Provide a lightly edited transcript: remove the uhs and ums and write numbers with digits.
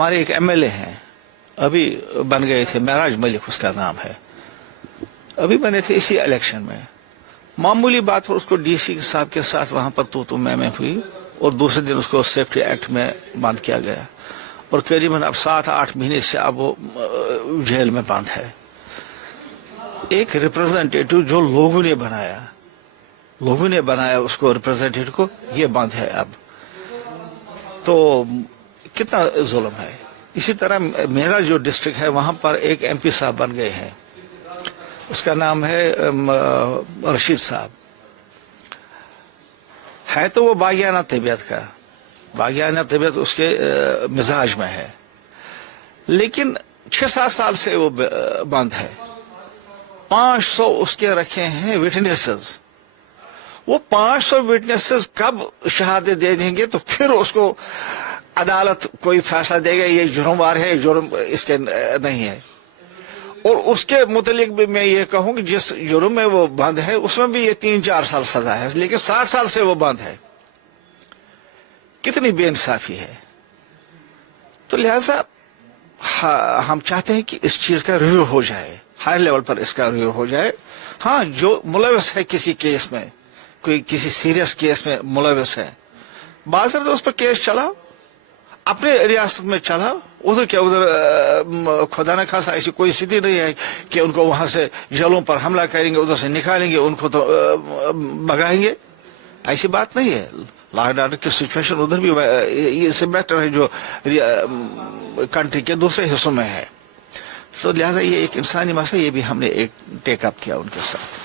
ہمارے ایک MLA ہیں ابھی بن گئے تھے، معراج ملک اس کا نام ہے، ابھی بنے تھے اسی الیکشن میں. معمولی بات پر اس کو DC صاحب کے ساتھ وہاں پر تو میں ہوئی اور دوسرے دن اس کو سیفٹی ایکٹ میں بند کیا گیا اور قریباً اب 7-8 مہینے سے اب وہ جیل میں بند ہے. ایک ریپرزینٹیٹو جو لوگوں نے بنایا اس کو ریپرزینٹیٹو کو، یہ بند ہے اب. تو کتنا ظلم ہے. اسی طرح میرا جو ڈسٹرکٹ ہے وہاں پر ایک MP صاحب بن گئے ہیں، اس کا نام ہے رشید صاحب. ہے تو وہ باغیانہ طبیعت کا، باغیانہ طبیعت اس کے مزاج میں ہے، لیکن 6-7 سال سے وہ بند ہے. 500 اس کے رکھے ہیں وٹنسز. وہ 500 وٹنسز کب شہادت دے دیں گے تو پھر اس کو عدالت کوئی فیصلہ دے گا یہ جرموار ہے، جرم اس کے نہیں ہے. اور اس کے متعلق بھی میں یہ کہوں کہ جس جرم میں وہ بند ہے اس میں بھی یہ 3-4 سال سزا ہے، لیکن 7 سال سے وہ بند ہے. کتنی بے انصافی ہے. تو لہذا ہم چاہتے ہیں کہ اس چیز کا ریویو ہو جائے، ہائی لیول پر اس کا ریویو ہو جائے. ہاں، جو ملوث ہے کسی کیس میں، کوئی کسی سیریس کیس میں ملوث ہے، باضابطہ اس پر کیس چلاؤ، اپنے ریاست میں چلاؤ. ادھر کیا ادھر خدا نہ خاصا ایسی کوئی ستھی نہیں ہے کہ ان کو وہاں سے جیلوں پر حملہ کریں گے، ادھر سے نکالیں گے، ان کو تو بگائیں گے. ایسی بات نہیں ہے. لا اینڈ آرڈر کی سچویشن ادھر بھی اس سے بیٹر ہے جو کنٹری کے دوسرے حصوں میں ہے. تو لہٰذا یہ ایک انسانی مسئلہ، یہ بھی ہم نے ایک ٹیک اپ کیا ان کے ساتھ.